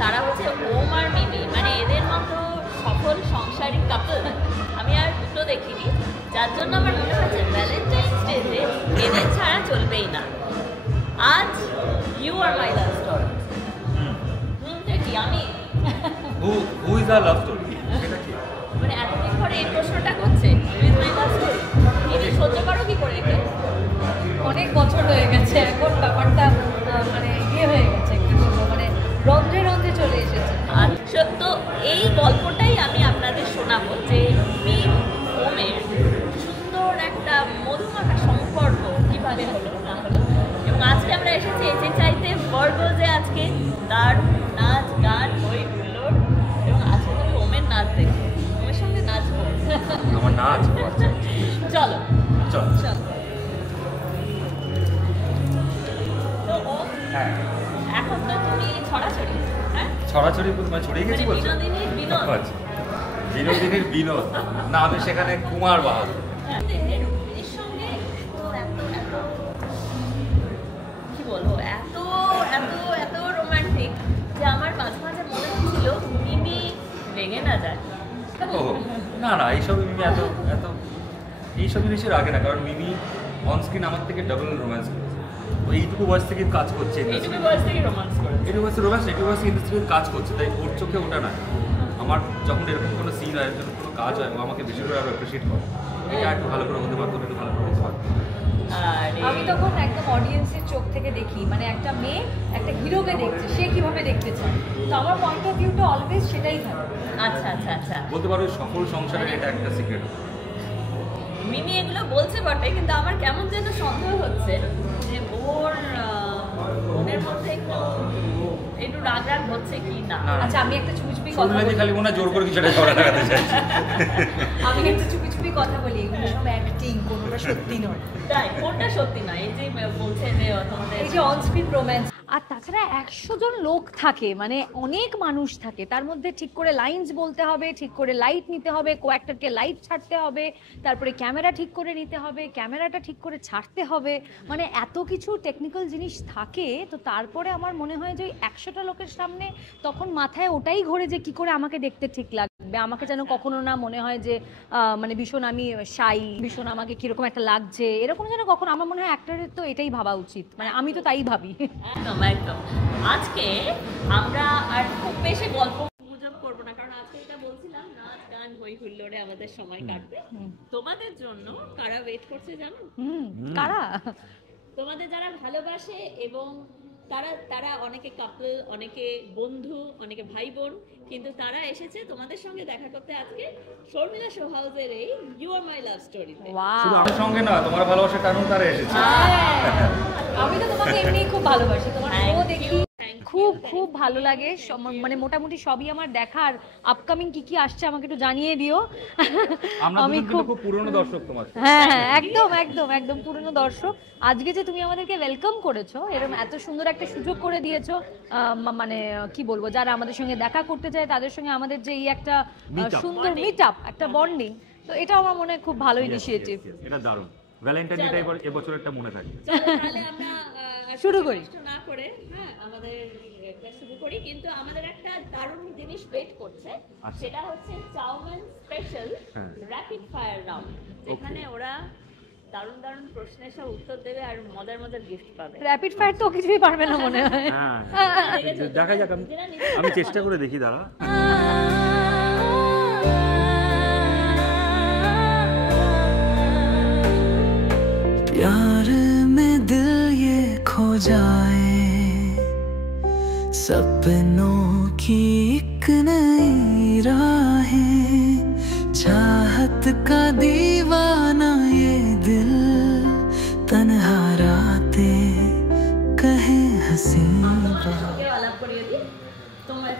তারা হচ্ছে ওম আর মিমি, মানে এদের মতো সফল সংসারিক কাপল আমি আর দুটো দেখিনি, যার জন্য আমার মনে হচ্ছে ভ্যালেন্টাইন্স ডেতে এদের ছাড়া চলবেই না। আজ you R my love story. কি আমি who is a love story, সেটা কি মানে এতদিন পরে এই প্রশ্নটা করছে who is my love story, তুমি সহ্য করো কি করে? অনেক বছর হয়ে গেছে, এখন ব্যাপারটা মানে হয়ে গেছে, কি বলবো, মানে রন্ধ্রে রন্ধ্রে চলে এসেছে। আচ্ছা, তো এই গল্পটাই আমি আপনাদের শোনাবো যে মিম ওমের সুন্দর একটা মধুমাখা সম্পর্ক কীভাবে হলো না হলো। এবং আজকে আমরা এসেছি এসে চাইতে বরগোজে আজকে দারুণ নাচ গান হই হুল্লোড়, এবং আজকে তুমি ওমের নাচ দেখো, ওমের সঙ্গে নাচবো। আমার নাচ। চলো চল চলো। তো ও এখন তো তুমি ছড়াছড়ি, হ্যাঁ ছড়াছড়ি মানে ছড়িয়ে গেছি বলছো? বিনোদিনীর বিনোদ। আচ্ছা, বিনোদিনীর বিনোদ না, আমি সেখানে কুমার বাহাদুর। রুক্মিণীর সঙ্গে কি বলবো, এত এত এত রোমান্টিক যে আমার মাঝে মাঝে মনে হচ্ছিল মিমি রেগে না যায়। ও না না, এইসব মিমি এত এত এইসব জিনিসের আগে না, কারণ মিমি অনস্ক্রিন আমার থেকে ডাবল রোম্যান্স করেছে। তো এইটুকু বয়স থেকে কাজ করছে, এইটুকু বয়স থেকে রোম্যান্স করেছে, এইটুকু বয়সে রোম্যান্স, এইটুকু বয়সে ইন্ডাস্ট্রিতে কাজ করছে, তাই ওর চোখে ওটা না। আমার যখন এরকম কোনো সিন হয়, যখন কোনো কাজ হয়, ও আমাকে বেশি করে আরও অ্যাপ্রিসিয়েট করে, এটা একটু ভালো করে হতে পারতো, একটু ভালো করে হতে পারতো। আমি তখন একদম অডিয়েন্সের চোখ থেকে দেখি, মানে একটা মেয়ে একটা হিরোকে দেখছে, সে কিভাবে দেখতে চায়, তো আমার পয়েন্ট অফ ভিউটা অলওয়েজ সেটাই থাকে। আচ্ছা আচ্ছা আচ্ছা, বলতে পারো সফল সংসারের এটা একটা সিক্রেট। মিমি এগুলো বলছে বটে, কিন্তু আমার কেমন যেন সন্দেহ হচ্ছে যে ওর মনের মধ্যে একটু রাগ রাগ হচ্ছে কি না। আচ্ছা, আমি একটা চুপি চুপি কথা বলি, খালি মনে জোর করে কিছু একটা ঝগড়া লাগাতে চাইছি। আমি একটা চুপি চুপি কথা বলি, এগুলো সব অ্যাক্টিং, কোনোটা সত্যি নয়। তাই কোনটা সত্যি না? এই যে বলছে যে তোমাদের এই যে অনস্ক্রিন রোম্যান্স, আর তাছাড়া 100 জন লোক থাকে, মানে অনেক মানুষ থাকে, তার মধ্যে ঠিক করে লাইনস বলতে হবে, ঠিক করে লাইট নিতে হবে, কোঅ্যাক্টরকে লাইট ছাড়তে হবে, তারপরে ক্যামেরা ঠিক করে নিতে হবে, ক্যামেরাটা ঠিক করে ছাড়তে হবে, মানে এত কিছু টেকনিক্যাল জিনিস থাকে। তো তারপরে আমার মনে হয় যে 100টা লোকের সামনে তখন মাথায় ওটাই ঘোরে যে কি করে আমাকে দেখতে ঠিক লাগবে, আমাকে যেন কখনো না মনে হয় যে মানে ভীষণ আমি শাই, ভীষণ আমাকে কিরকম একটা লাগছে, এরকম যেন কখনো, আমার মনে হয় অ্যাক্টরের তো এটাই ভাবা উচিত, মানে আমি তো তাই ভাবি। একদম একদম। আজকে আমরা আর খুব বেশি গল্প গুজব করবো না, কারণ আজকে এটা বলছিলাম নাচ গান হই হুল্লোড়ে আমাদের সময় কাটবে। তোমাদের জন্য কারা ওয়েট করছে জানো? কারা? তোমাদের যারা ভালোবাসে, এবং তারা তারা অনেকে কাপল, অনেকে বন্ধু, অনেকে ভাই বোন, কিন্তু তারা এসেছে তোমাদের সঙ্গে দেখা করতে আজকে শর্মিলা শো হাউসের এই ইউ আর মাই লাভ স্টোরিতে। শুধু আমার সঙ্গে না, তোমার ভালোবাসার কারণ তারা এসেছে। আমি তো তোমাকে এমনি খুব ভালোবাসি, তোমার শো দেখি খুব খুব ভালো লাগে, মানে মোটামুটি সবই আমার দেখার। আপকামিং কি কি আসছে আমাকে একটু জানিয়ে দিও। আমি খুব পুরনো দর্শক তোমার। হ্যাঁ হ্যাঁ, একদম একদম একদম পুরনো দর্শক। আজকে যে তুমি আমাদেরকে ওয়েলকাম করেছো, এরকম এত সুন্দর একটা সুযোগ করে দিয়েছো, মানে কি বলবো, যারা আমাদের সঙ্গে দেখা করতে চায় তাদের সঙ্গে আমাদের যে এই একটা সুন্দর মিট আপ, একটা বন্ডিং, তো এটা আমার মনে হয় খুব ভালো ইনিশিয়েটিভ। এটা দারুণ। ভ্যালেন্টাইন ডে এবার এবছর একটা মনে থাকে। তাহলে আমরা শুরু করি না করে, হ্যাঁ আমাদের একটা শুরু করি, কিন্তু আমাদের একটা দারুণ জিনিস ওয়েট করছে, সেটা হচ্ছে chowmein special rapid fire round, যেখানে ওরা দারুণ দারুণ প্রশ্নের সব উত্তর দেবে আর মজার মজার গিফট পাবে। র্যাপিড ফায়ার তো কিছুই পারবে না মনে হয়। দেখা যাক, আমি চেষ্টা করে দেখি। দাঁড়া, प्यार में दिल ये खो जाए, सपनों की एक नई राहें, चाहत का दीवाना ये दिल, तन्हा रातें कहे हसीं আলাপ করিয়ে দিই।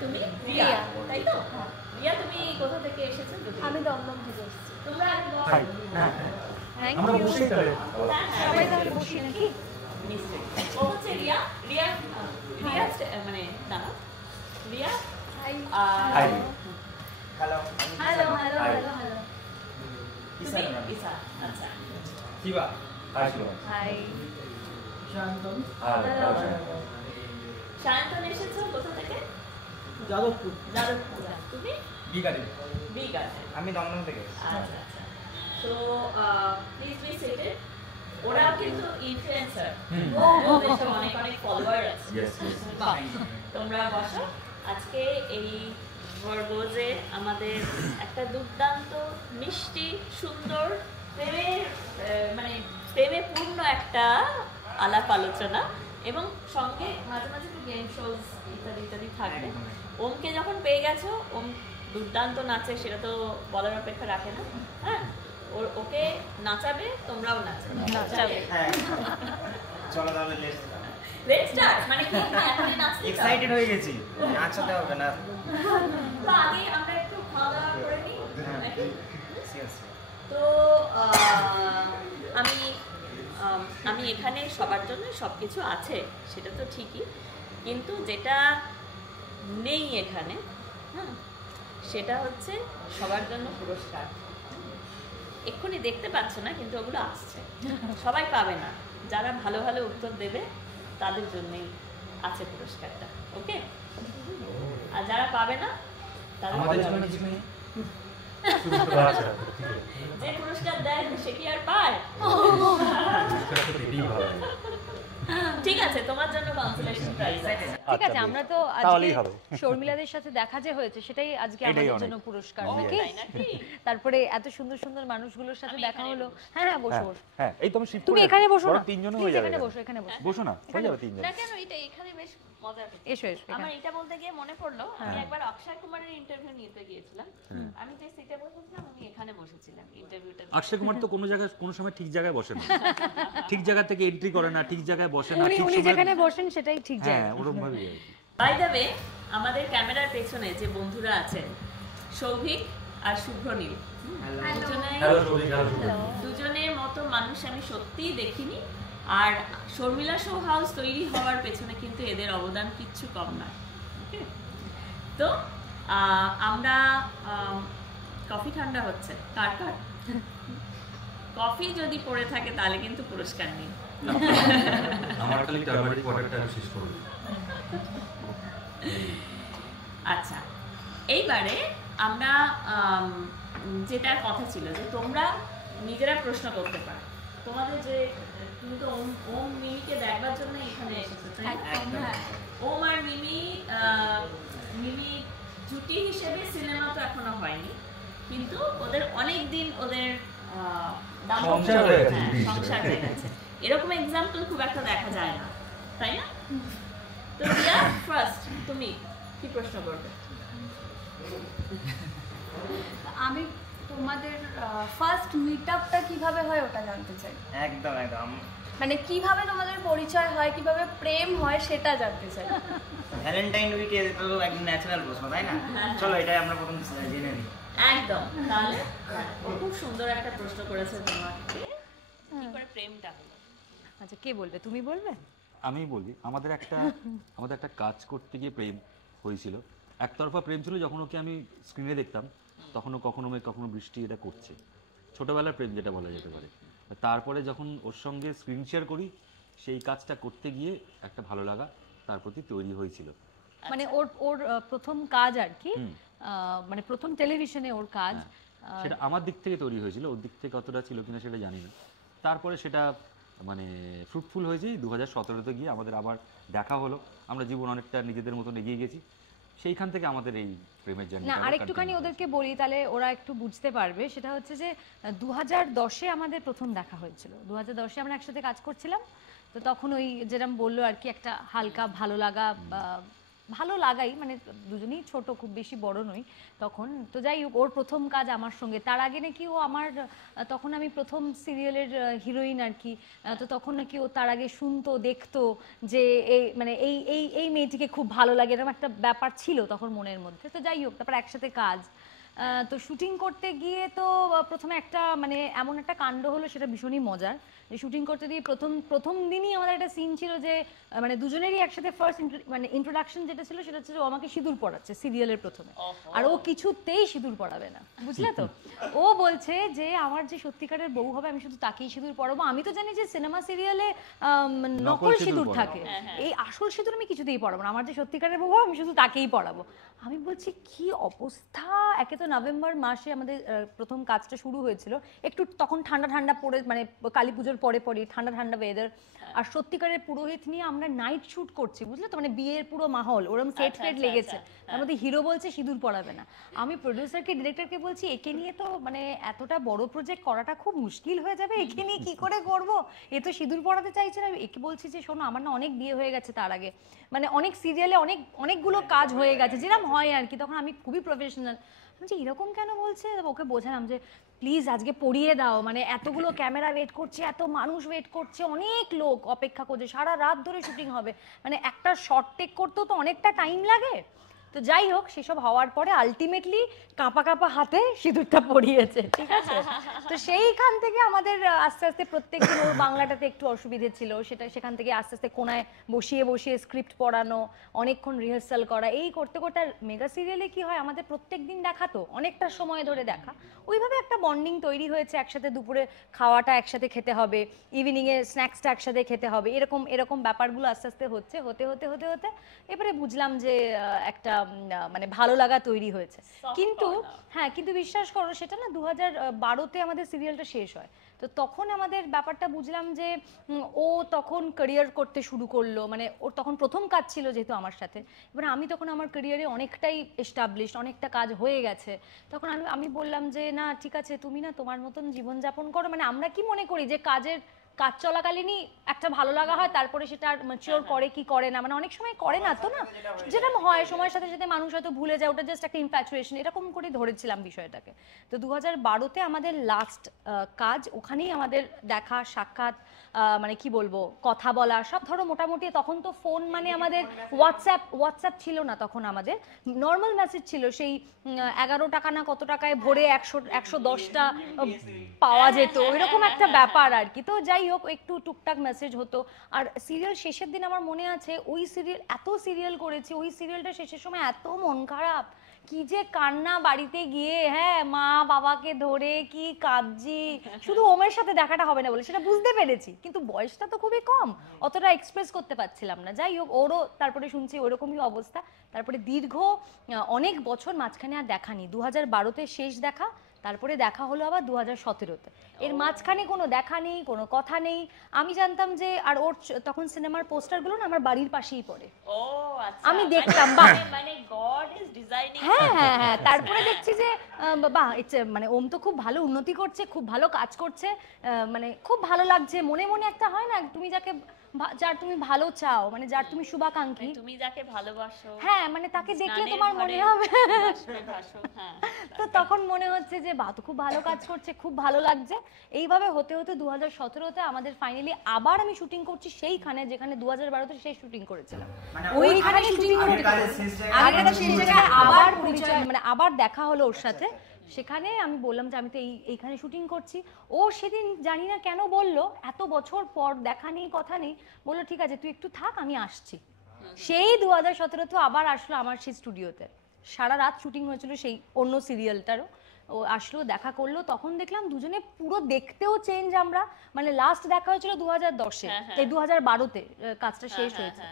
তুমি রিয়া, তাই তো? রিয়া, তুমি কোথা থেকে এসেছো? আমি দমদম থেকে এসেছি। তোমরা আমরা বসে গেলে সবাই তাহলে বসি নাকি? নিশ্চয়ই। ও হচ্ছে রিয়া। রিয়া রিয়া মানে না, Riya hi hi hello hello hello hello hello Isa Isa. আচ্ছা, শিবা হাই। হাই শান্তন। সায়ন্তন এসেছো কোথা থেকে? যাদবপুর। যাদবপুর। তুমি বি গার্ডেন। B garden. আমি দমদম থেকে। আচ্ছা আচ্ছা। তো প্লিজ বি সিটেড। ওরাও কিন্তু ইনফ্লুয়েন্সার। ওদের সব অনেক অনেক ফলোয়ার আছে। বাহ, তোমরা বসো। আজকে এই ভরগোজে আমাদের একটা দুর্দান্ত মিষ্টি সুন্দর প্রেমের মানে প্রেমে পূর্ণ একটা আলাপ আলোচনা এবং সঙ্গে মাঝে মাঝে একটু গেম শোজ ইত্যাদি ইত্যাদি থাকবে। ওমকে যখন পেয়ে গেছো, ওম দুর্দান্ত নাচে, সেটা তো বলার অপেক্ষা রাখে না। হ্যাঁ, ওকে নাচাবে, তোমরাও নাচাবে। হ্যাঁ, চলো তাহলে লেটস স্টার্ট। মানে কি এখনই নাচতে চাও? এক্সাইটেড হয়ে গেছি, নাচাতে হবে না। তো আগে আমরা একটু খাওয়া দাওয়া করে নিই নাকি? তো আমি এখানে সবার জন্য সবকিছু আছে, সেটা তো ঠিকই, কিন্তু যেটা নেই এখানে, হ্যাঁ, সেটা হচ্ছে সবার জন্য পুরস্কার। এক্ষুনি দেখতে পাচ্ছ না, কিন্তু ওগুলো আসছে। সবাই পাবে না, যারা ভালো ভালো উত্তর দেবে তাদের জন্যই আছে পুরস্কারটা। ওকে, আর যারা পাবে না তাদের জন্য যে পুরস্কার দেয় সে কি আর পায়? ঠিক আছে, তোমার জন্য কনসোলেশন প্রাইজ আছে। ঠিক আছে, আমরা তো আজকে শর্মিলাদের সাথে দেখা যে হয়েছে সেটাই আজকে আমাদের জন্য পুরস্কার নাকি? তারপরে এত সুন্দর সুন্দর মানুষগুলোর সাথে দেখা হলো। হ্যাঁ হ্যাঁ, বসো বসো। হ্যাঁ, এই তুমি শিফট তুমি এখানে বসো না, তিনজন হয়ে যাবে। এখানে বসো, এখানে বসো। বসো না, হয়ে যাবে তিনজন। না কেন, এটা এখানে বেশ মজা হচ্ছে। এসো এসো। আমার এটা বলতে গিয়ে মনে পড়লো, আমি একবার অক্ষয় কুমারের ইন্টারভিউ নিতে গিয়েছিলাম। আমি যে সিটে বসেছিলাম আমি এখানে বসেছিলাম ইন্টারভিউটা। অক্ষয় কুমার তো কোনো জায়গায় কোনো সময় ঠিক জায়গায় বসে না, ঠিক জায়গা থেকে এন্ট্রি করে না, ঠিক জায়গায় বসে না, ঠিক উনি সময়। যেখানে বসেন সেটাই ঠিক জায়গা। হ্যাঁ, ওরকম ভাবেই আর কি। বাই দ্য ওয়ে, আমাদের ক্যামেরার পেছনে যে বন্ধুরা আছেন, সৌভিক আর শুভ্রনীল, দুজনের মতো মানুষ আমি সত্যিই দেখিনি। আর শর্মিলা শো হাউস তৈরি হওয়ার পেছনে কিন্তু এদের অবদান কিচ্ছু কম নয়। ওকে, তো আমরা কফি ঠান্ডা হচ্ছে, কার কার কফি যদি পড়ে থাকে তাহলে কিন্তু পুরস্কার নেই। আমার খালি টার্মারিক ওয়াটারটা শেষ করব। আচ্ছা, এইবারে আমরা যেটার কথা ছিল যে তোমরা নিজেরা প্রশ্ন করতে পারো। তোমাদের যে তুমি তো ওম মিমিকে দেখবার জন্য এখানে এসেছো, তাই না? ওম আর মিমি জুটি হিসেবে সিনেমা তো এখনো হয়নি, কিন্তু ওদের অনেক দিন ওদের সংসার হয়ে গেছে, সংসার হয়ে গেছে। এরকম এক্সাম্পল খুব একটা দেখা যায় না, তাই না? তো রিয়া, ফার্স্ট তুমি কি প্রশ্ন করবে? আমি তোমাদের ফার্স্ট মিটআপটা কিভাবে হয় ওটা জানতে চাই। একদম একদম। মানে কিভাবে তোমাদের পরিচয় হয়, কিভাবে প্রেম হয় সেটা জানতে চাই। ভ্যালেন্টাইন উইকে তো একদম ন্যাচারাল প্রশ্ন, তাই না? চলো এটাই আমরা প্রথম জেনে নিই। একদম। তাহলে ও খুব সুন্দর একটা প্রশ্ন করেছে তোমাকে, কি করে প্রেমটা হলো? আচ্ছা, কে বলবে? তুমি বলবে? আমি বলি, আমাদের একটা কাজ করতে গিয়ে প্রেম হয়েছিল। একতরফা প্রেম ছিল, যখন ওকে আমি স্ক্রিনে দেখতাম তখন ও কখনো মেঘ কখনো বৃষ্টি এটা করছে, ছোটবেলার প্রেম যেটা বলা যেতে পারে। তারপরে যখন ওর সঙ্গে স্ক্রিন শেয়ার করি, সেই কাজটা করতে গিয়ে একটা ভালো লাগা তার প্রতি তৈরি হয়েছিল। মানে ওর প্রথম কাজ আর কি, মানে প্রথম টেলিভিশনে ওর কাজ, সেটা আমার দিক থেকে তৈরি হয়েছিল, ওর দিক থেকে কতটা ছিল কিনা সেটা জানি না। তারপরে সেটা মানে ফ্রুটফুল হয়েছে 2017-তে গিয়ে আমাদের আবার দেখা হলো, আমরা জীবন অনেকটা নিজেদের মতন এগিয়ে গেছি, সেইখান থেকে আমাদের এই প্রেমের জার্নি। না, আরেকটুখানি ওদেরকে বলি, তাহলে ওরা একটু বুঝতে পারবে। সেটা হচ্ছে যে 2010-এ আমাদের প্রথম দেখা হয়েছিল। 2010-এ আমরা একসাথে কাজ করছিলাম, তো তখন ওই যেরকম বললো আর কি, একটা হালকা ভালো লাগাই, মানে দুজনেই ছোট, খুব বেশি বড় নই তখন। তো যাই হোক, ওর প্রথম কাজ আমার সঙ্গে। তার আগে নাকি ও আমার, তখন আমি প্রথম সিরিয়ালের হিরোইন আর কি, তো তখন নাকি ও তার আগে শুনতো, দেখতো যে এই মানে এই মেয়েটিকে খুব ভালো লাগে, এরকম একটা ব্যাপার ছিল তখন মনের মধ্যে। তো যাই হোক, তারপর একসাথে কাজ। তো শুটিং করতে গিয়ে তো প্রথমে একটা মানে এমন একটা কাণ্ড হলো, সেটা ভীষণই মজার। যে শুটিং করতে দিয়ে প্রথম দিনই আমাদের একটা সিন ছিল যে মানে দুজনেরই একসাথে ফার্স্ট মানে ইন্ট্রোডাকশন যেটা ছিল সেটা হচ্ছে যে ও আমাকে সিঁদুর পড়াচ্ছে সিরিয়ালের প্রথমে, আর ও কিছুতেই সিঁদুর পড়াবে না, বুঝলে তো? ও বলছে যে আমার যে সত্যিকারের বউ হবে আমি শুধু তাকেই সিঁদুর পড়াবো। আমি তো জানি যে সিনেমা সিরিয়ালে নকল সিঁদুর থাকে, এই আসল সিঁদুর আমি কিছুতেই পড়াবো না, আমার যে সত্যিকারের বউ আমি শুধু তাকেই পড়াবো। আমি বলছি কি অবস্থা, একে তো নভেম্বর মাসে আমাদের প্রথম কাজটা শুরু হয়েছিল, একটু তখন ঠান্ডা ঠান্ডা পড়ে মানে কালী পুজোর পরে ঠান্ডা ঠান্ডা ওয়েদার, আর সত্যিকারের পুরোহিত নিয়ে আমরা নাইট শুট করছি, বুঝলে তো, মানে বিয়ের পুরো মাহল ওরকম সেট ফেট লেগেছে, তার মধ্যে হিরো বলছে সিঁদুর পড়াবে না। আমি প্রডিউসারকে ডিরেক্টরকে বলছি একে নিয়ে তো মানে এতটা বড় প্রজেক্ট করাটা খুব মুশকিল হয়ে যাবে, একে নিয়ে কি করে করব, এ তো সিঁদুর পড়াতে চাইছে না। একে বলছি যে শোনো আমার না অনেক বিয়ে হয়ে গেছে তার আগে, মানে অনেক সিরিয়ালে অনেকগুলো কাজ হয়ে গেছে যেরকম হয় আর কি, তখন আমি খুবই প্রফেশনাল। বলছি এরকম কেন বলছে, ওকে বোঝালাম যে প্লিজ আজকে পড়িয়ে দাও, মানে এতগুলো ক্যামেরা ওয়েট করছে, এত মানুষ ওয়েট করছে, অনেক লোক অপেক্ষা করছে, সারা রাত ধরে শুটিং হবে, মানে একটা শর্ট টেক করতেও তো অনেকটা টাইম লাগে। তো যাই হোক সেসব হওয়ার পরে আলটিমেটলি কাঁপা কাঁপা হাতে সিঁদুরটা পড়িয়েছে, ঠিক আছে। তো সেইখান থেকে আমাদের আস্তে আস্তে প্রত্যেকদিন ওর বাংলাটাতে একটু অসুবিধে ছিল, সেখান থেকে আস্তে আস্তে কোনায় বসিয়ে স্ক্রিপ্ট পড়ানো, অনেকক্ষণ রিহার্সাল করা, এই করতে করতে। আর মেগা সিরিয়ালে কি হয় আমাদের প্রত্যেক দিন দেখাতো, অনেকটা সময় ধরে দেখা, ওইভাবে একটা বন্ডিং তৈরি হয়েছে, একসাথে দুপুরে খাওয়াটা একসাথে খেতে হবে, ইভিনিংয়ে স্ন্যাক্সটা একসাথে খেতে হবে, এরকম ব্যাপারগুলো আস্তে আস্তে হতে এবারে বুঝলাম যে একটা মানে ভালো লাগা তৈরি হয়েছে। কিন্তু হ্যাঁ, কিন্তু বিশ্বাস করো সেটা না 2012-তে আমাদের সিরিয়ালটা শেষ হয়, তো তখন আমাদের ব্যাপারটা বুঝলাম যে ও তখন ক্যারিয়ার করতে শুরু করলো, মানে ওর তখন প্রথম কাজ ছিল যেহেতু আমার সাথে, এবার আমি তখন আমার ক্যারিয়ারে অনেকটাই এস্টাবলিশড, অনেকটা কাজ হয়ে গেছে, তখন আমি বললাম যে না ঠিক আছে তুমি না তোমার মতন জীবনযাপন করো, মানে আমরা কি মনে করি যে কাজ চলাকালীনই একটা ভালো লাগা হয়, তারপরে সেটা ম্যাচিওর করে কি করে না, মানে অনেক সময় করে না তো, না যেরকম হয় সময়ের সাথে সাথে মানুষ হয়তো ভুলে যায়, ওটা জাস্ট একটা ইনফ্যাচুয়েশন, এরকম করে ধরেছিলাম বিষয়টাকে। তো 2012-তে আমাদের লাস্ট কাজ, ওখানেই আমাদের দেখা সাক্ষাৎ, মানে কি বলবো কথা বলা সব, ধরো মোটামুটি তখন তো ফোন মানে আমাদের হোয়াটসঅ্যাপ ছিল না, তখন আমাদের নর্মাল মেসেজ ছিল, সেই 11 টাকা না কত টাকায় ভরে 110টা পাওয়া যেত, এরকম একটা ব্যাপার আর কি। তো যাই হোক একটু টুকটাক মেসেজ হতো। আর সিরিয়াল শেষের দিন আমার মনে আছে, ওই সিরিয়াল করেছি, ওই সিরিয়ালটা শেষের সময় এত মন খারাপ, কি যে কান্না বাড়িতে গিয়ে, হ্যাঁ মা বাবাকে ধরে কি কাঁদছি, শুধু ওমের সাথে দেখাটা হবে না বলে, সেটা বুঝতে পেরেছি, কিন্তু বয়সটা তো খুবই কম, অতটা এক্সপ্রেস করতে পারছিলাম না। যাই হোক ওরও তারপরে শুনছি ওরকমই অবস্থা, তারপরে দীর্ঘ অনেক বছর মাঝখানে আর দেখানি, 2012-তে শেষ দেখা, তারপরে দেখা হলো আবার 2017-তে, এর মাঝখানে কোনো দেখা নেই, কোনো কথা নেই। আমি জানতাম যে, আর ওর তখন সিনেমার পোস্টারগুলো না আমার বাড়ির পাশেই পড়ে, ও আচ্ছা, আমি দেখতাম বাহ, মানে গড ইজ ডিজাইনিং। হ্যাঁ, তারপরে দেখছি যে বাহ মানে ওম তো খুব ভালো উন্নতি করছে, খুব ভালো কাজ করছে, মানে খুব ভালো লাগছে, মনে মনে একটা হয় না তুমি যার তুমি ভালো চাও, মানে যার তুমি শুভাকাঙ্ক্ষী, তুমি যাকে ভালোবাসো, হ্যাঁ মানে তাকে দেখলে তোমার মনে হবে, তো তখন মনে হচ্ছে যে বাহ তো খুব ভালো কাজ করছে, খুব ভালো লাগছে। এইভাবে হতে 2017-তে আমাদের ফাইনালি আবার আমি শুটিং করছি সেইখানে যেখানে 2012-তে শেষ শুটিং করেছিলাম, ওইখানে শুটিং করতে আবার পরিচয়, মানে আবার দেখা হলো ওর সাথে, সেখানে আমি বললাম যে আমি তো এইখানে শুটিং করছি। ও সেদিন জানি না কেন বললো, এত বছর পর দেখা নেই কথা নেই, বললো ঠিক আছে তুই একটু থাক আমি আসছি। সেই 2017-তে আবার আসলো আমার সেই স্টুডিওতে, সারা রাত শুটিং হয়েছিল সেই অন্য সিরিয়ালটারও, ও আসলো দেখা করলো, তখন দেখলাম দুজনে পুরো দেখতেও চেঞ্জ আমরা, মানে লাস্ট দেখা হয়েছিল 2010-এ, এই 2012-তে কাজটা শেষ হয়েছে,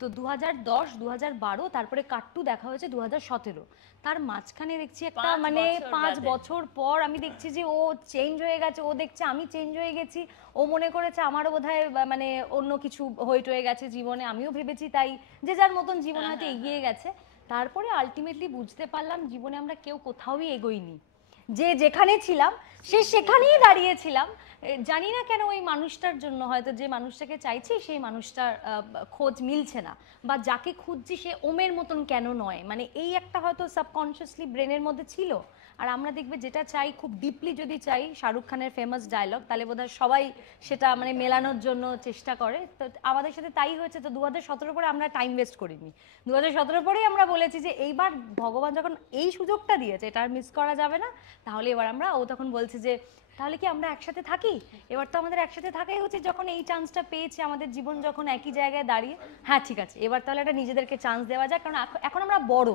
তো 2010, 2012, তারপরে কাট্টু দেখা হয়েছে 2017, তার মাঝখানে দেখছি একটা মানে 5 বছর পর আমি দেখছি যে ও চেঞ্জ হয়ে গেছে, ও দেখছে আমি চেঞ্জ হয়ে গেছি, ও মনে করেছে আমারও বোধহয় মানে অন্য কিছু হয়ে গেছে জীবনে, আমিও ভেবেছি তাই, যে যার মতন জীবনে হয়তো এগিয়ে গেছে। তারপরে আলটিমেটলি বুঝতে পারলাম জীবনে আমরা কেউ কোথাওই এগোইনি, যে যেখানে ছিলাম সেখানেই দাঁড়িয়েছিলাম, জানি না কেন ওই মানুষটার জন্য, হয়তো যে মানুষটাকে চাইছি সেই মানুষটার খোঁজ মিলছে না, বা যাকে খুঁজছি সে ওমের মতন কেন নয়, মানে এই একটা হয়তো সাবকনশিয়াসলি ব্রেনের মধ্যে ছিল। আর আমরা দেখবে যেটা চাই খুব ডিপলি যদি চাই, শাহরুখ খানের ফেমাস ডায়লগ, তাহলে বোধহয় সবাই সেটা মানে মেলানোর জন্য চেষ্টা করে, তো আমাদের সাথে তাই হয়েছে। তো 2017 পরে আমরা টাইম ওয়েস্ট করিনি, 2017 পরেই আমরা বলেছি যে এইবার ভগবান যখন এই সুযোগটা দিয়েছে এটা আর মিস করা যাবে না, তাহলে এবার ও তখন বলছে যে তাহলে কি আমরা একসাথে থাকি? এবার তো আমাদের একসাথে থাকাই উচিত, যখন এই চান্সটা পেয়েছি, আমাদের জীবন যখন একই জায়গায় দাঁড়িয়ে। হ্যাঁ ঠিক আছে, এবার তাহলে একটা নিজেদেরকে চান্স দেওয়া যায়, কারণ এখন আমরা বড়।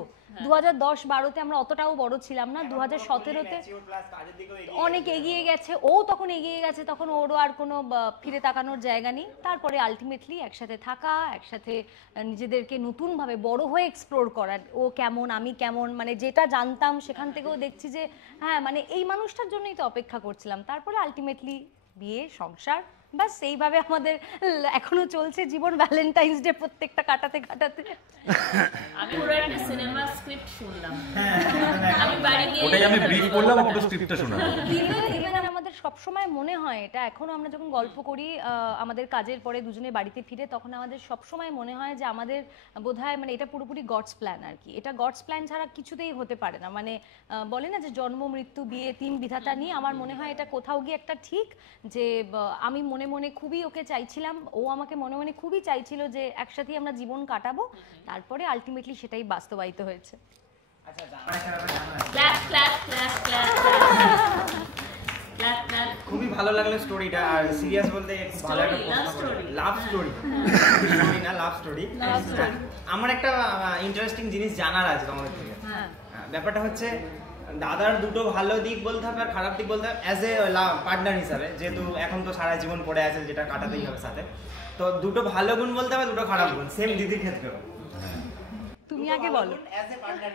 2010-12-তে আমরা অতটাও বড় ছিলাম না, 2017-তে অনেক এগিয়ে গেছে, ও তখন এগিয়ে গেছে, তখন ওরও আর কোনো ফিরে তাকানোর জায়গা নেই। তারপরে আলটিমেটলি একসাথে থাকা, একসাথে নিজেদেরকে নতুনভাবে বড় হয়ে এক্সপ্লোর করার, ও কেমন আমি কেমন, মানে যেটা জানতাম সেখান থেকেও দেখছি যে হ্যাঁ মানে এই মানুষটার জন্যই তো অপেক্ষা করছিলাম। তারপরে আলটিমেটলি বিয়ে, সংসার, বাস এইভাবে আমাদের এখনো চলছে জীবন, ভ্যালেন্টাইন্স ডে প্রত্যেকটা কাটাতে কাটাতে। আমি পুরো একটা সিনেমা স্ক্রিপ্ট শুনলাম, আমি বাড়ি গিয়ে ওটাই আমি ব্রিফ করলাম, ওটা স্ক্রিপ্টটা শোনালাম। ইভেন আমাদের সবসময় মনে হয় এটা, এখনো আমরা যখন গল্প করি আমাদের কাজের পরে দুজনে বাড়িতে ফিরে, তখন আমাদের সবসময় মনে হয় যে আমাদের বোধহয় মানে এটা পুরোপুরি গডস প্ল্যান আর কি। এটা গডস প্ল্যান ছাড়া কিছুতেই হতে পারে না। মানে বলে না যে জন্ম মৃত্যু বিয়ে 3 বিধাতা নিয়ে, আমার মনে হয় এটা কোথাও গিয়ে একটা ঠিক, যে আমি মনে মনে খুবই ওকে চাইছিলাম, ও আমাকে মনে মনে খুবই চাইছিল যে একসাথেই আমরা জীবন কাটাবো, তারপরে আলটিমেটলি সেটাই বাস্তবায়িত হয়েছে। আচ্ছা আমার একটা ব্যাপার জানা আছে। Clap clap clap clap clap clap. খুবই ভালো লাগলো স্টোরিটা, আর সিরিয়াস বলতে খুব ভালো একটা লাভ স্টোরি, স্টোরি না লাভ স্টোরি। আমার একটা ইন্টারেস্টিং জিনিস জানার আছে তোমাদের থেকে। ব্যাপারটা হচ্ছে দাদার দুটো ভালো দিক বলতে হবে আর খারাপ দিক বলতে হবে অ্যাজ এ পার্টনার হিসাবে, যেহেতু এখন তো সারা জীবন পড়ে আছে যেটা কাটাতেই হবে সাথে, তো দুটো ভালো গুণ বলতে হবে, দুটো খারাপ গুণ, সেম দিদির ক্ষেত্রে। তুমি আগে বলো, অ্যাজ এ পার্টনার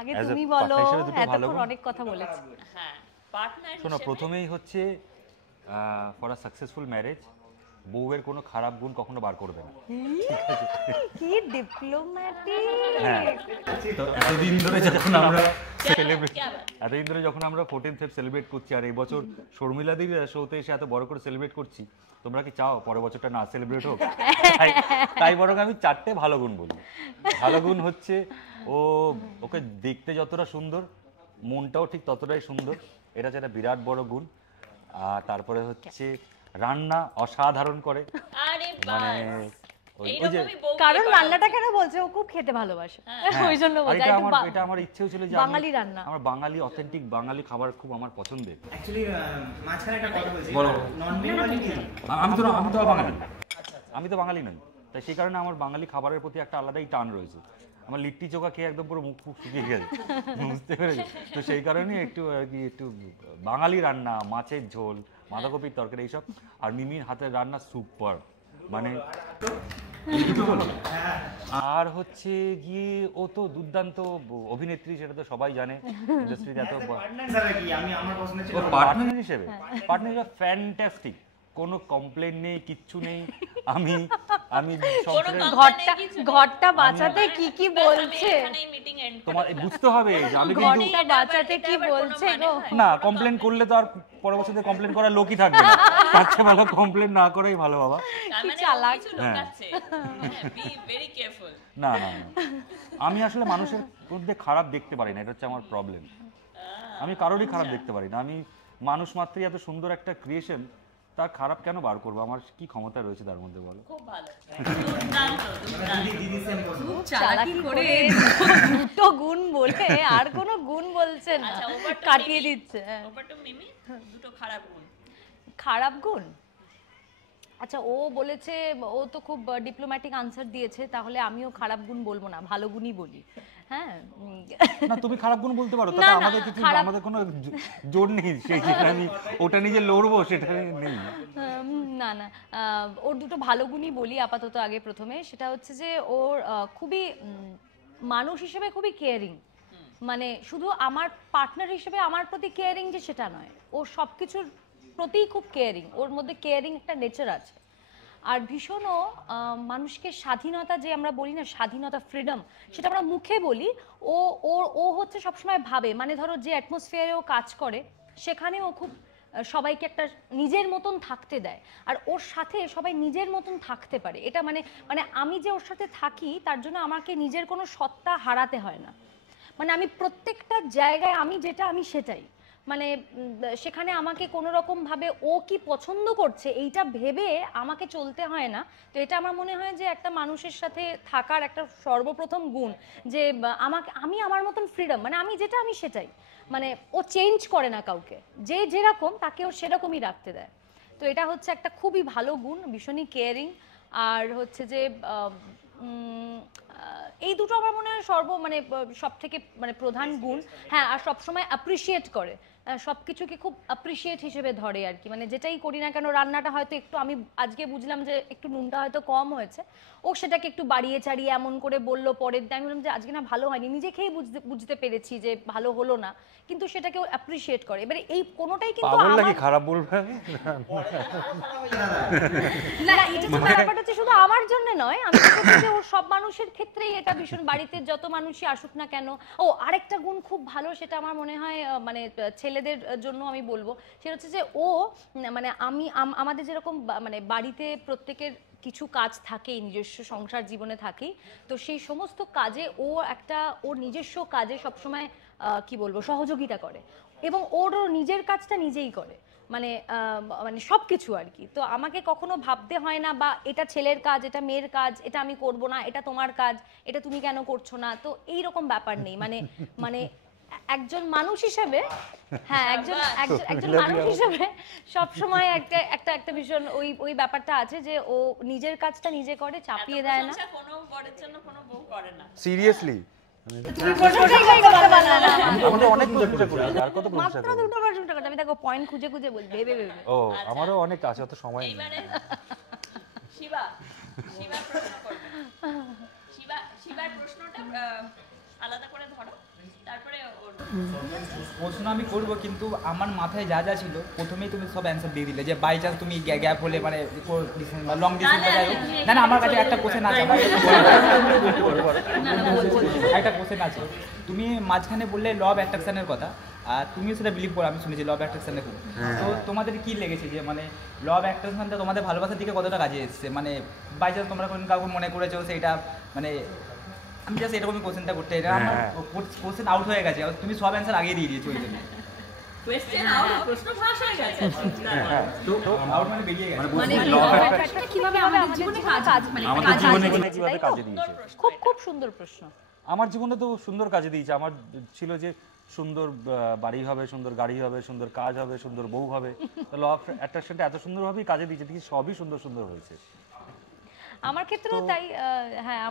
আগে As a তুমি বলো, partner হিসেবে দুটো ভালো এতক্ষণ গুণ। অনেক কথা বলেছি। হ্যাঁ পার্টনার শোনো, প্রথমেই হচ্ছে ফর আ সাকসেসফুল ম্যারেজ বউয়ের কোনো খারাপ গুণ কখনো বার করবে না। কি ডিপ্লোম্যাটিক। তো এতদিন ধরে যখন আমরা যখন আমরা 14th ফেব সেলিব্রেট করছি, আর এই বছর শর্মিলাদির শোতে এসে এত বড় করে সেলিব্রেট করছি, তোমরা কি চাও পরের বছরটা না সেলিব্রেট হোক? তাই বরং আমি 4টে ভালো গুণ বলি। ভালো গুণ হচ্ছে ওকে দেখতে যতটা সুন্দর, মনটাও ঠিক ততটাই সুন্দর, এটা হচ্ছে একটা বিরাট বড় গুণ। আর তারপরে হচ্ছে রান্না অসাধারণ করে, আরে মানে ওই যে কারণ রান্নাটা কেন বলছে, ও খুব খেতে ভালোবাসে, ওই জন্য বলছে। এটা আমার ইচ্ছেও ছিল যে বাঙালি রান্না, আমার বাঙালি অথেন্টিক বাঙালি খাবার খুব আমার পছন্দের। অ্যাকচুয়ালি মাঝখানে একটা কথা বলছি, বলো। নন বেঙ্গলি কি? আমি তো বাঙালি, আমি তো বাঙালি নই, তাই সেই কারণে আমার বাঙালি খাবারের প্রতি একটা আলাদাই টান রয়েছে। আমার লিট্টি চোখা খেয়ে একদম পুরো মুখ শুকিয়ে গেছে, বুঝতে পেরেছি। তো সেই কারণে একটু আর কি একটু বাঙালি রান্না, মাছের ঝোল, বাঁধাকপির তরকারি এইসব, আর মিমির হাতের রান্না সুপার, মানে আর হচ্ছে গিয়ে ও তো দুর্দান্ত অভিনেত্রী, সেটা তো সবাই জানে ইন্ডাস্ট্রিতে। এত পার্টনার হিসেবে কি আমি আমার প্রশ্ন ছিল পার্টনার হিসেবে ফ্যান্টাস্টিক, কোনো কমপ্লেন নেই, কিচ্ছু নেই। আমি ঘরটা বাঁচাতে কি কি বলছে তোমার বুঝতে হবে যে আমি কিন্তু ঘরটা বাঁচাতে কি বলছে গো। না, কমপ্লেন করলে তো আর পরের বছর কমপ্লেন করার লোকই থাকবে না, তার চেয়ে ভালো কমপ্লেন না করাই ভালো বাবা। চালাক। না না না, আমি আসলে মানুষের মধ্যে খারাপ দেখতে পারি না, এটা হচ্ছে আমার প্রবলেম। আমি কারোরই খারাপ দেখতে পারি না। আমি মানুষ মাত্রই এত সুন্দর একটা ক্রিয়েশন, তার খারাপ কেন বার করবো? আমার কি ক্ষমতা রয়েছে তার মধ্যে বলো? খুব ভালো, দুর্দান্ত দুর্দান্ত। দিদি সেম প্রশ্ন। চালাকি করে দুটো গুণ বলে আর কোনো গুণ বলছে না, আচ্ছা, over to কাটিয়ে মিমি। দিচ্ছে। Over to মিমি, দুটো খারাপ গুণ। খারাপ গুণ, আচ্ছা ও বলেছে, ও তো খুব ডিপ্লোম্যাটিক আনসার দিয়েছে, তাহলে আমিও খারাপ গুণ বলবো না, ভালো গুণই বলি। হ্যাঁ না, তুমি খারাপ গুণ বলতে পারো, তাতে আমাদের কিছু, আমাদের কোনো জোর নেই সেই যে আমি ওটা নিজে লড়বো সেটা নেই। না না, ওর দুটো ভালো গুণই বলি আপাতত। আগে প্রথমে সেটা হচ্ছে যে ওর খুবই মানুষ হিসেবে খুবই কেয়ারিং, মানে শুধু আমার পার্টনার হিসেবে আমার প্রতি কেয়ারিং যে সেটা নয়, ও সব কিছুর প্রতি খুব কেয়ারিং, ওর মধ্যে কেয়ারিং একটা নেচার আছে। আর ভীষণও মানুষকে স্বাধীনতা, যে আমরা বলি না স্বাধীনতা, ফ্রিডম, সেটা আমরা মুখে বলি, ও হচ্ছে সবসময় ভাবে, মানে ধরো যে অ্যাটমসফিয়ারে ও কাজ করে সেখানে ও খুব সবাইকে একটা নিজের মতন থাকতে দেয়, আর ওর সাথে সবাই নিজের মতন থাকতে পারে। এটা মানে আমি যে ওর সাথে থাকি তার জন্য আমাকে নিজের কোনো সত্তা হারাতে হয় না, মানে আমি প্রত্যেকটা জায়গায় আমি যেটা আমি সেটাই। মানে সেখানে আমাকে কোনো রকমভাবে ও কি পছন্দ করছে এইটা ভেবে আমাকে চলতে হয় না। তো এটা আমার মনে হয় যে একটা মানুষের সাথে থাকার একটা সর্বপ্রথম গুণ, যে আমি আমার মতন ফ্রিডম, মানে আমি যেটা আমি সেটাই, মানে ও চেঞ্জ করে না কাউকে, যে যেরকম তাকে ও সেরকমই রাখতে দেয়। তো এটা হচ্ছে একটা খুবই ভালো গুণ, ভীষণই কেয়ারিং। আর হচ্ছে যে এই দুটো আমার মনে হয় মানে সব থেকে মানে প্রধান গুণ। হ্যাঁ, আর সবসময় অ্যাপ্রিসিয়েট করে, সব কিছুকে খুব অ্যাপ্রিসিয়েট হিসেবে ধরে আর কি। মানে যেটাই করি না কেন, রান্নাটা হয়তো একটু আমি আজকে বুঝলাম যে একটু নুনটা হয়তো কম হয়েছে, ও সেটাকে একটু বাড়িয়ে চাড়িয়ে এমন করে বললো, পরের দিন আমি বললাম যে আজকে না ভালো হয়নি, নিজে খেয়ে বুঝতে পেরেছি যে ভালো হলো না, কিন্তু সেটাকেও অ্যাপ্রিসিয়েট করে। এবারে এই কোনোটাই কিন্তু আমার খারাপ বলবে না, এটা তো ব্যাপারটা হচ্ছে শুধু আমার জন্য নয়, আমি দেখেছি যে ওর সব মানুষের ক্ষেত্রেই এটা ভীষণ, বাড়িতে যত মানুষই আসুক না কেন। ও আরেকটা গুণ খুব ভালো, সেটা আমার মনে হয় মানে ছেলেদের জন্য আমি বলবো, সেটা হচ্ছে যে ও মানে আমাদের যেরকম মানে বাড়িতে প্রত্যেকের কিছু কাজ থাকেই, নিজস্ব সংসার জীবনে থাকেই, তো সেই সমস্ত কাজে ও ওর নিজস্ব কাজে সবসময় কি বলবো সহযোগিতা করে, এবং ওর নিজের কাজটা নিজেই করে, মানে সব কিছু আর কি। তো আমাকে কখনো ভাবতে হয় না বা এটা ছেলের কাজ, এটা মেয়ের কাজ, এটা আমি করব না, এটা তোমার কাজ, এটা তুমি কেন করছো না, তো এই রকম ব্যাপার নেই। মানে একজন মানুষ হিসেবে, হ্যাঁ একজন মানুষ হিসেবে সব সময় একটা ভীষণ ওই ব্যাপারটা আছে যে ও নিজের কাজটা নিজে করে, চাপিয়ে দেয় না। কোনো বরের জন্য কোনো বউ করে না, সিরিয়াসলি। আমি দেখো পয়েন্ট খুঁজে বলছি, ও আমারও অনেক আছে, অত সময় নেই। শিবা প্রশ্ন করবে, শিবার প্রশ্নটা আলাদা করে ধরো, তারপরে প্রশ্ন আমি করবো, কিন্তু আমার মাথায় যা ছিল প্রথমেই তুমি সব অ্যান্সার দিয়ে দিলে, যে বাই চান্স তুমি গ্যাপ হলে মানে লং ডিস্টেন্স যাই হোক, না আমার কাছে একটা কোশ্চেন আছে, একটা কোশ্চেন আছে। তুমি মাঝখানে বললে ল অফ অ্যাট্রাকশনের কথা, আর তুমিও সেটা বিলিভ করো, আমি শুনেছি ল অফ অ্যাট্রাকশনের কথা। তো তোমাদের কি লেগেছে যে মানে ল অফ অ্যাট্রাকশনটা তোমাদের ভালোবাসার দিকে কতটা কাজে এসছে? মানে বাই চান্স তোমরা কোন কাউকে মনে করেছো সেটা, মানে আমি জাস্ট এরকমই কোশ্চেনটা করতে, এটা আমার কোশ্চেন আউট হয়ে গেছে, তুমি সব অ্যান্সার আগে দিয়ে দিয়েছো ওই জন্য। কোশ্চেন আউট, প্রশ্ন ফাঁস হয়ে গেছে, তো আউট মানে বেরিয়ে গেছে, মানে কিভাবে আমাদের জীবনে কাজ, মানে আমাদের জীবনে কিভাবে কাজে দিয়েছে? খুব সুন্দর প্রশ্ন। আমার জীবনে তো সুন্দর কাজে দিয়েছে। আমার ছিল যে সুন্দর বাড়ি হবে, সুন্দর গাড়ি হবে, সুন্দর কাজ হবে, সুন্দর বউ হবে। তো ল অফ অ্যাট্রাকশনটা এত সুন্দরভাবেই কাজে দিয়েছে, দেখি সবই সুন্দর হয়েছে। আমার ক্ষেত্রেও তাই, হ্যাঁ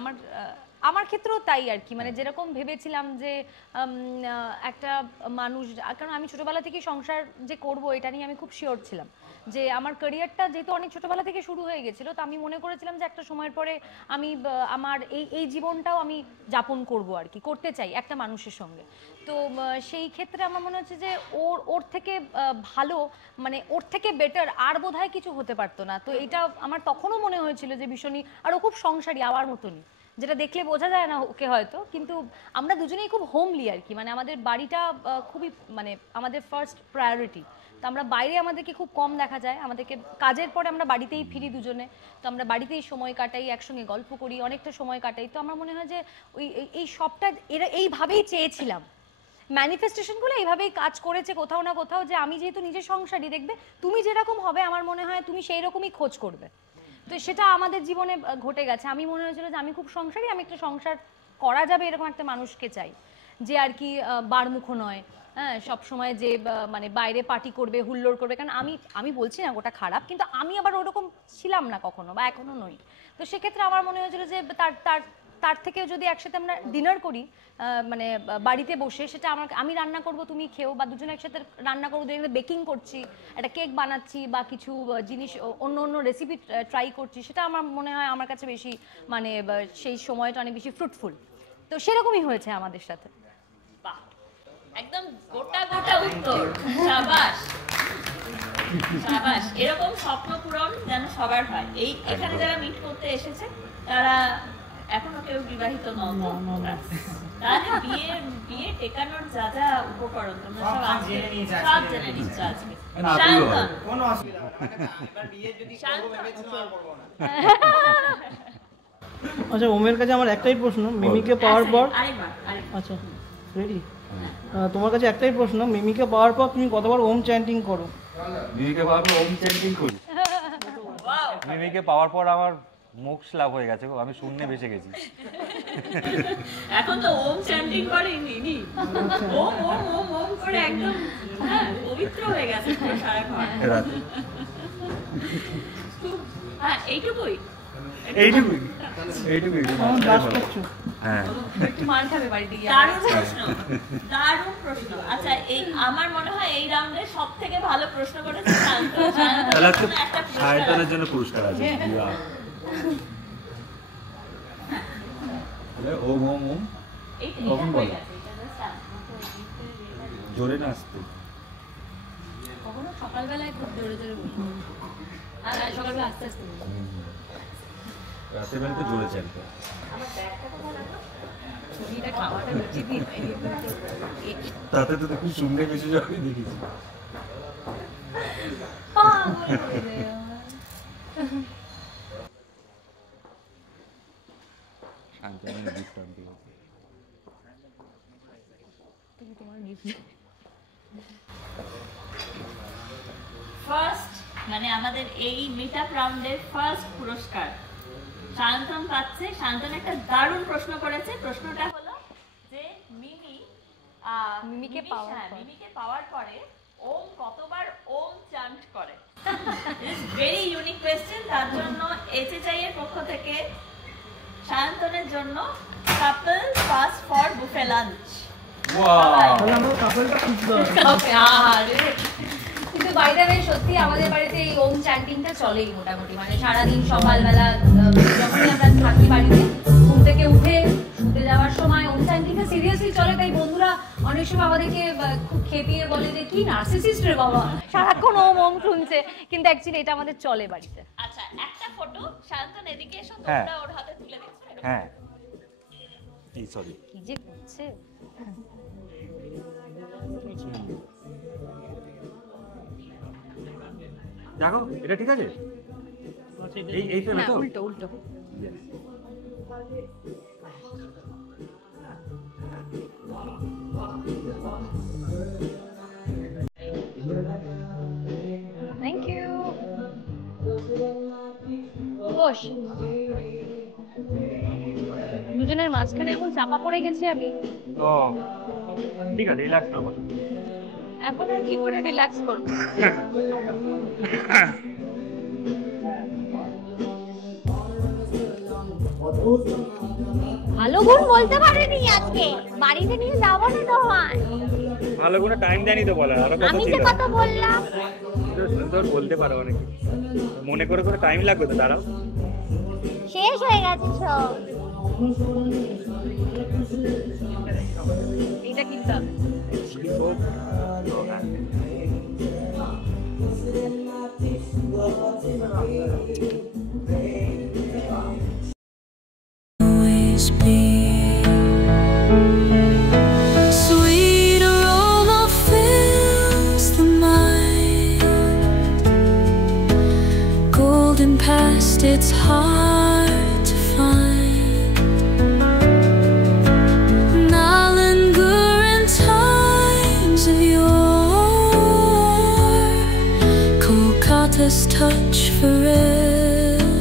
আমার ক্ষেত্রেও তাই আর কি। মানে যেরকম ভেবেছিলাম যে একটা মানুষ, কারণ আমি ছোটবেলা থেকে সংসার যে করব এটা নিয়ে আমি খুব শিওর ছিলাম, যে আমার ক্যারিয়ারটা যেহেতু অনেক ছোটবেলা থেকে শুরু হয়ে গেছিলো, তো আমি মনে করেছিলাম যে একটা সময়ের পরে আমি আমার এই জীবনটাও আমি যাপন করব আর কি, করতে চাই একটা মানুষের সঙ্গে। তো সেই ক্ষেত্রে আমার মনে হচ্ছে যে ওর থেকে ভালো, মানে ওর থেকে বেটার আর বোধহয় কিছু হতে পারতো না। তো এটা আমার তখনও মনে হয়েছিল যে ভীষণই, আর ও খুব সংসারী আমার মতনই, যেটা দেখলে বোঝা যায় না ওকে হয়তো, কিন্তু আমরা দুজনেই খুব হোমলি আর কি। মানে আমাদের বাড়িটা খুবই, মানে আমাদের ফার্স্ট প্রায়োরিটি। তো আমরা বাইরে আমাদেরকে খুব কম দেখা যায়, আমাদেরকে কাজের পরে আমরা বাড়িতেই ফিরি দুজনে, তো আমরা বাড়িতেই সময় কাটাই, একসঙ্গে গল্প করি, অনেকটা সময় কাটাই। তো আমার মনে হয় যে এই সবটা এরা এইভাবেই চেয়েছিলাম, ম্যানিফেস্টেশনগুলো এইভাবেই কাজ করেছে কোথাও না কোথাও, যে আমি যেহেতু নিজের সংসারই, দেখবে তুমি যেরকম হবে আমার মনে হয় তুমি সেই রকমই খোঁজ করবে। তো সেটা আমাদের জীবনে ঘটে গেছে। আমি মনে হয়েছিল যে আমি খুব সংসারী, আমি একটা সংসার করা যাবে এরকম একটা মানুষকে চাই, যে আর কি বারমুখো নয়, হ্যাঁ সবসময় যে মানে বাইরে পার্টি করবে, হুল্লোড় করবে। কারণ আমি বলছি না ওটা খারাপ, কিন্তু আমি আবার ওরকম ছিলাম না কখনো, বা এখনো নই। তো সেক্ষেত্রে আমার মনে হয়েছিল যে তার থেকেও যদি একসাথে আমরা ডিনার করি, মানে বাড়িতে বসে, সেটা আমি রান্না করব, তুমি খেও, বা দুজনে একসাথে রান্না করবো, দুজনে বেকিং করছি, একটা কেক বানাচ্ছি, বা কিছু জিনিস অন্য রেসিপি ট্রাই করছি, সেটা আমার মনে হয় আমার কাছে বেশি, মানে সেই সময়টা অনেক বেশি ফ্রুটফুল। তো সেরকমই হয়েছে আমাদের সাথে। বাহ, একদম গোটা উত্তর, শাবাশ শাবাশ। এরকম স্বপ্ন পূরণ যেন সবার হয়। এখানে যারা মিট করতে এসেছে তারা এখনো কেউ বিবাহিত নন, তাহলে বিয়ে টেকানোর যা যা উপকরণ তোমরা সব জেনে নিচ্ছ আজকে। কোনো অসুবিধা হবে না, এবার বিয়ে যদি করব ভেবেছিলাম আর করব না। আচ্ছা, ওমের কাছে আমার একটাই প্রশ্ন, মিমিকে পাওয়ার পর, আচ্ছা রেডি? তোমার কাছে একটাই প্রশ্ন, মিমিকে পাওয়ার পর তুমি কতবার ওম চ্যান্টিং করো? মিমিকে পাওয়ার পর ওম চ্যান্টিং করি। মিমিকে পাওয়ার পর আমার মোক্ষ লাভ হয়ে গেছে, আমি শূন্যে ভেসে গেছি। এখন তো ওম চ্যান্টিং করে নি ওম ওম ওম ওম করে একদম পবিত্র হয়ে গেছে পুরো সারাক্ষণ। হ্যাঁ এইটুকুই হ্যাঁ একটু মার খাবে বাড়িতে গিয়ে। দারুণ প্রশ্ন। আচ্ছা এই আমার মনে হয় এই রাউন্ডে সব থেকে ভালো প্রশ্ন করেছে সায়ন্তনের জন্য পুরস্কার আছে। ওম ওম ওম কখন বলো, জোরে না আসতে? কখনো সকালবেলায় খুব জোরে জোরে বলি, আর সকালবেলা আস্তে আস্তে বলি। রাতের বেলা তো জোরে চাইতে। ছবিটা খাওয়াটা বেশি দিন তাতে তো দেখুন শুনলে বেশি যাবে দেখেছি। ফার্স্ট মানে আমাদের এই মিটআপ রাউন্ডের ফার্স্ট পুরস্কার সায়ন্তন পাচ্ছে। সায়ন্তন একটা দারুণ প্রশ্ন করেছে। প্রশ্নটা হলো যে মিমিকে পাওয়ার পরে ওম কতবার ওম চান্ট করে। Very unique question. তার জন্য এচএচআই এর পক্ষ থেকে সায়ন্তনের জন্য কাপল পাস ফর বুফে লাঞ্চ। কিন্তু বাড়িতে সত্যি আমাদের বাড়িতে এই ওম চ্যান্টিংটা চলেই মোটামুটি, মানে সারাদিন সকালবেলা যখনই আমরা থাকি বাড়িতে, ঘুম থেকে উঠে শুতে যাওয়ার সময় ওম চ্যান্টিংটা সিরিয়াসলি চলে। তাই বন্ধুরা অনেক সময় আমাদেরকে খুব খেপিয়ে বলে যে কি নার্সিসিস্ট রে বাবা, সারাক্ষণ ওম ওম শুনছে, কিন্তু অ্যাকচুয়ালি এটা আমাদের চলে বাড়িতে। আচ্ছা একটা ফটো সায়ন্তন এদিকে এসো, তোমরা ওর হাতে তুলে দিচ্ছ। হ্যাঁ এই সরি কি যে করছে। দেখো এটা ঠিক আছে, এই ফ্রেমে তো উল্টো উল্টো। Thank you. বস। দুজনের মাঝখানে এখন চাপা পড়ে গেছি আমি। ও ঠিক আছে, রিল্যাক্স করো। এখন আর কি করে রিল্যাক্স করবো? ভালো গুণ বলতে পারেনি আজকে, বাড়িতে নিয়ে যাবো না তোমায়। ভালো করে টাইম দেয়নি তো বলার, আরো আমি যে কত বললাম সুন্দর বলতে পারো অনেক, মনে করে করে টাইম লাগবে তো। দাঁড়াও, শেষ হয়ে গেছে সব। এটা কিন্তু Sweet aroma fills the mind, golden past it's hard to find. Now linger in times of yore, Kolkata's touch forevermore.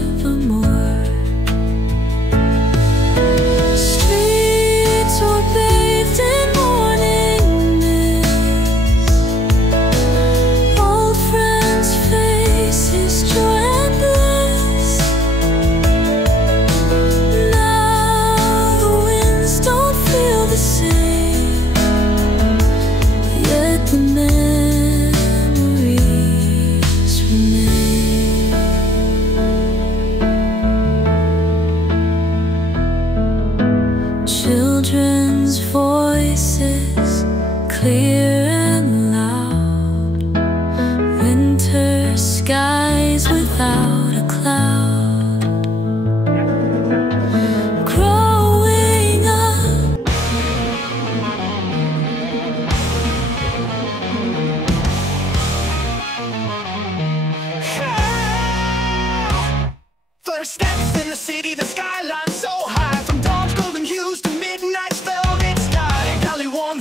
Streets were bathed in morning mist, old friends' faces, joy and bliss. Now the winds don't feel the same, yet the memories remain. Children's voices, clear and loud. Winter skies without a cloud. Growing up, first steps in the city, the skyline so high, from dawn's golden hues to midnight's velvet sky. Dolly wants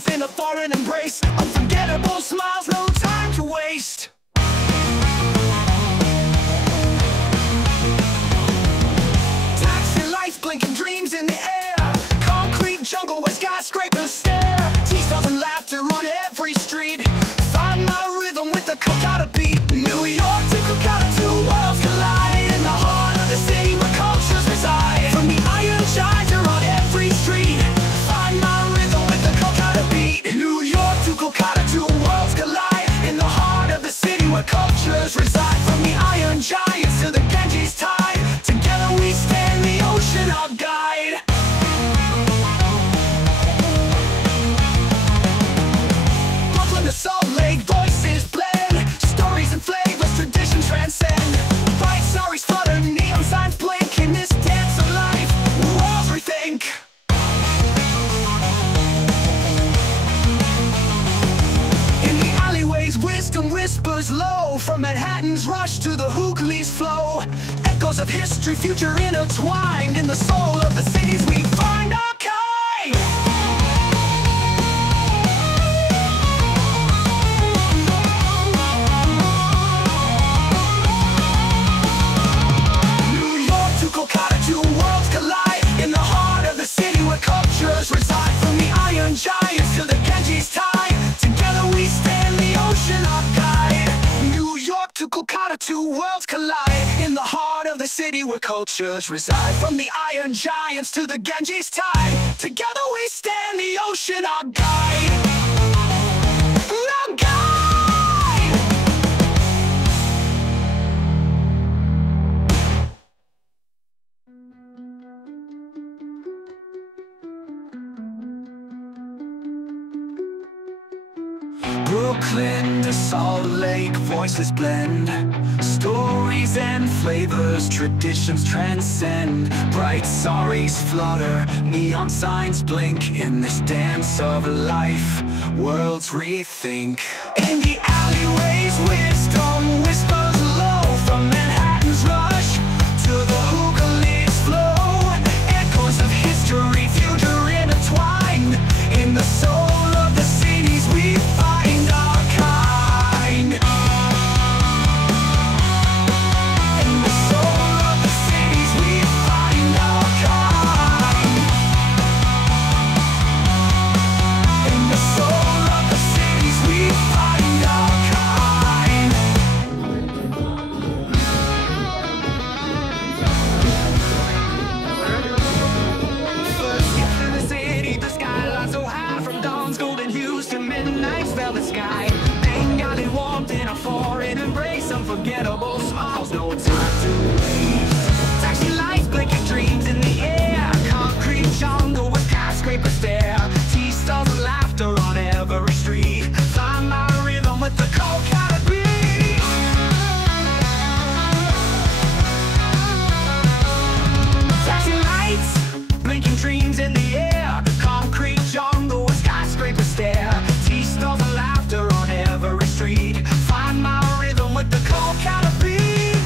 from Manhattan's rush to the Hoogly's flow. Echoes of history, future intertwined in the soul of the cities we find our kind. New York to Kolkata, two worlds collide in the heart of the city where cultures reside. From the Iron Giants to the Ganges tide, together we stand the ocean our guide. New York to Kolkata, two worlds collide in the heart of the city where cultures reside. From the Iron Giants to the Ganges tide, together we stand the ocean our guide. Our guide. Brooklyn to Salt Lake, voices blend. Stories and flavors, traditions transcend. Bright saris flutter, neon signs blink. In this dance of life, worlds rethink. In the alleyways, wisdom whispers low. From Manhattan's rush to the Hoogly's flow. Echoes of history, future intertwined. In the soul of the cities we find our kind. In the soul of the cities we find our kind. In the soul of the cities we find our kind. First get to the city, the skyline so high. From dawn's golden hues to midnight's velvet sky. Bengali warmth in a foreign embrace. Unforgettable smiles, no time to waste. Taxi lights, blinking dreams in the air. Concrete jungle with skyscraper stare. Tea stalls and laughter on every street. Find my rhythm with the Kolkata beat. Taxi lights, blinking dreams in the air. Concrete jungle with skyscraper stare. Tea stalls and laughter on every street. Find my rhythm with the Kolkata beat.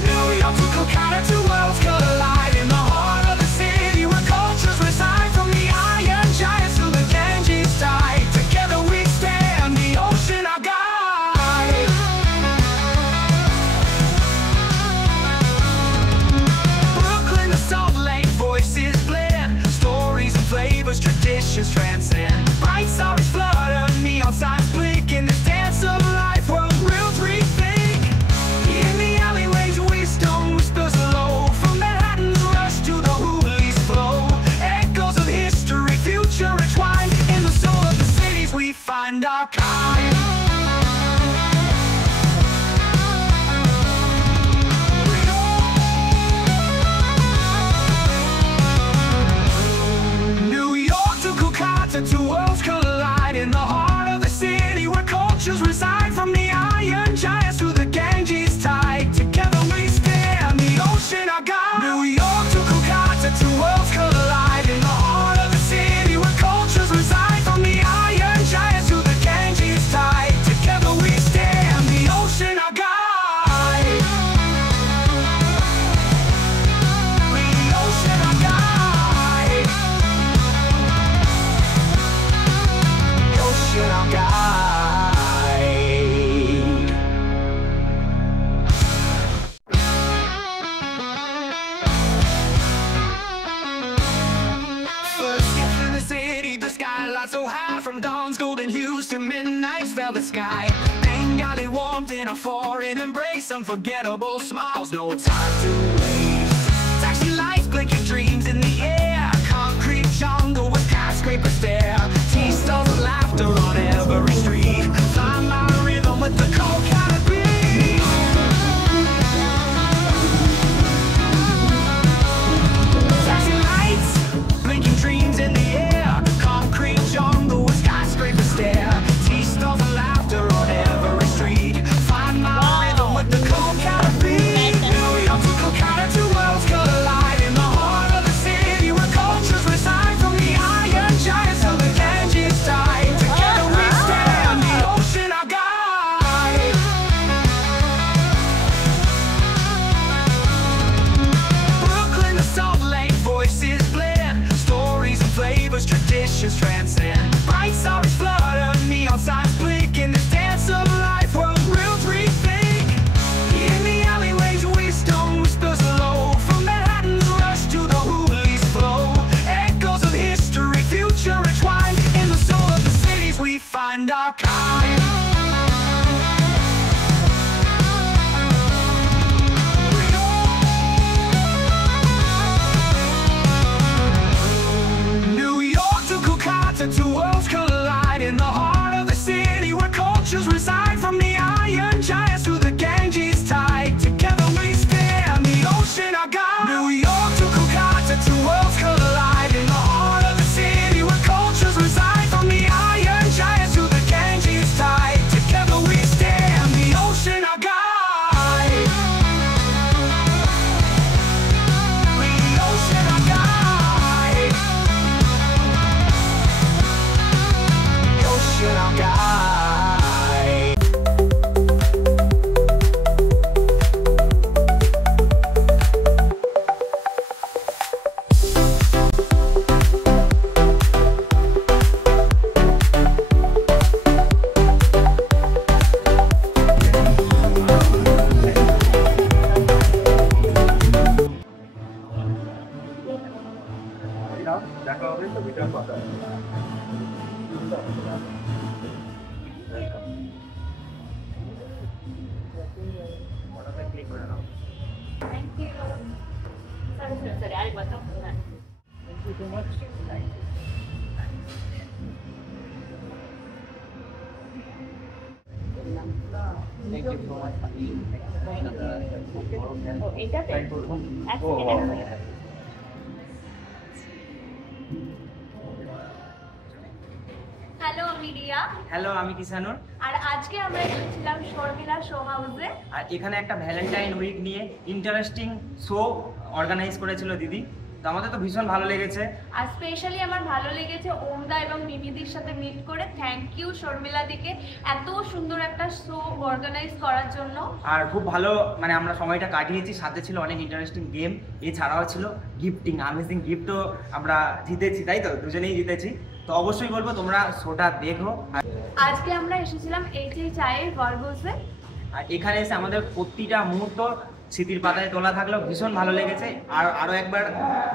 New York to Kolkata, two worlds collide in the heart of the city where cultures reside. From the Iron Giants to the Ganges tide, together we stand the ocean our guide. Brooklyn to Salt Lake, voices blend. Stories and flavors, traditions transcend. Bright stars flutter, neon signs blink. In this dance of life, world worlds rethink. In the alleyways, wisdom whispers low. From Manhattan's rush to the Hoogly's flow. Echoes of history, future entwined. In the soul of the cities we find our kind. New York to Kolkata, two worlds collide in the heart of the city where cultures reside. From the Iron Giants to the Ganges tide, together we stand the ocean our guide. New York to Kolkata, two worlds collide in the heart of the city where cultures reside. From the Iron Giants to the Ganges tide, together we stand the ocean our guide. The ocean our guide. The ocean our guide. First get to the city, the skyline so high. From dawn's golden hues to midnight's velvet sky. Bengali warmth in a foreign embrace. Unforgettable smiles, no time to waste. Taxi lights, blinking dreams in the air. Concrete jungle with skyscraper stare. Tea stalls and laughter on every street. Find my rhythm with the Kolkata beat. Taxi lights, blinking dreams in the air. Concrete jungle with skyscraper stare. Tea stalls and laughter on every street. Find my rhythm with the Kolkata beat. New York to Kolkata, two worlds collide in the heart of the city where cultures reside. From the Iron Giants to the find our kind. New York to Kolkata, two worlds collide in the heart of the city where cultures reside. From the Iron Giants to the Ganges tide, together we stand, the ocean our guide. New York to Kolkata, two worlds collide in the heart of the city where cultures reside. From the Iron Giants to the Ganges tide, together we stand, the ocean our guide. The ocean our guide. The ocean our guide. দেখা হবে তো ভিডিওর কথা Sorry, আরেকবার দাও। হ্যাঁ। ও, এটাতে? এক সেকেন্ড। হ্যালো আমি রিয়া, হ্যালো, আমি কিষানুর। আর আজকে আমরা এসেছিলাম শর্মিলা শো হাউসে। আর এখানে একটা ভ্যালেন্টাইন উইক নিয়ে ইন্টারেস্টিং শো অর্গানাইজ করেছিল দিদি, তো আমাদের তো ভীষণ ভালো লেগেছে। আর স্পেশালি আমার ভালো লেগেছে ওমদা এবং মিমিদির সাথে মিট করে। থ্যাংক ইউ শর্মিলা দিকে এত সুন্দর একটা শো অর্গানাইজ করার জন্য। আর খুব ভালো মানে আমরা সময়টা কাটিয়েছি, সাথে ছিল অনেক ইন্টারেস্টিং গেম, এছাড়াও ছিল গিফটিং, আমেজিং গিফটও আমরা জিতেছি, তাই তো দুজনেই জিতেছি। তো অবশ্যই বলবো তোমরা শোটা দেখো। আজকে আমরা এসেছিলাম এইচএই চায়ের বরগোসে। আর এখানে এসে আমাদের প্রতিটা মুহূর্ত স্মৃতির পাতায় তোলা থাকলো, ভীষণ ভালো লেগেছে। আর আরো একবার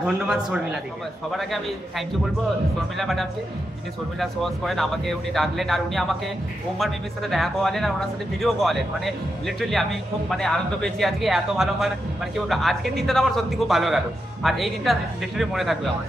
ধন্যবাদ শর্মিলা দিকে। সবার আগে আমি থ্যাংক ইউ বলবো শর্মিলা ম্যাডামকে, যিনি শর্মিলা সোয়াস করেন, আমাকে উনি ডাকলেন আর উনি আমাকে ওমার মিমির সাথে দেখা করালেন আর ওনার সাথে ভিডিও করালেন। মানে লিটারালি আমি খুব মানে আনন্দ পেয়েছি আজকে, এত ভালো মানে কি বলবো, আজকের দিনটা আমার সত্যি খুব ভালো গেল আর এই দিনটা লিটারালি মনে থাকবে আমার।